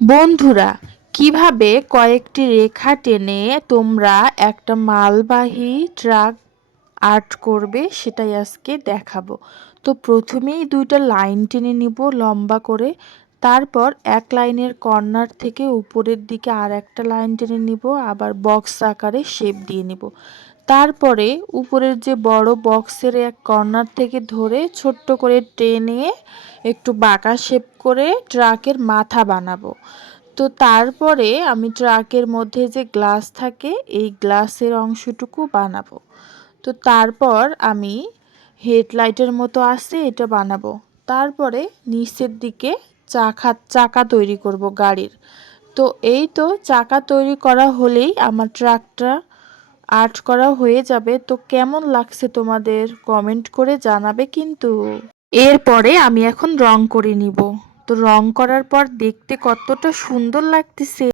বন্ধুরা, কিভাবে কয়েকটি রেখা টেনে তোমরা একটা মালবাহী ট্রাক আর্ট করবে সেটাই আজকে দেখাবো। তো প্রথমেই দুইটা লাইন টেনে নিব লম্বা করে। তারপর এক লাইনের কর্নার থেকে উপরের দিকে আর একটা লাইন টেনে নিব, আবার বক্স আকারে শেপ দিয়ে নিব। তারপরে উপরের যে বড় বক্সের এক কর্নার থেকে ধরে ছোট্ট করে টেনে একটু বাঁকা শেপ করে ট্রাকের মাথা বানাবো। তো তারপরে আমি ট্রাকের মধ্যে যে গ্লাস থাকে এই গ্লাসের অংশটুকু বানাবো। তো তারপর আমি হেডলাইটের মতো আছে এটা বানাবো। তারপরে নিচের দিকে চাকা তৈরি করব গাড়ির। তো এই তো চাকা তৈরি করা হলেই আমার ট্রাকটা আর্ট করা হয়ে যাবে। তো কেমন লাগছে তোমাদের কমেন্ট করে জানাবে কিন্তু। এরপরে আমি এখন রং করে নিব। তো রং করার পর দেখতে কতটা সুন্দর লাগতেছে।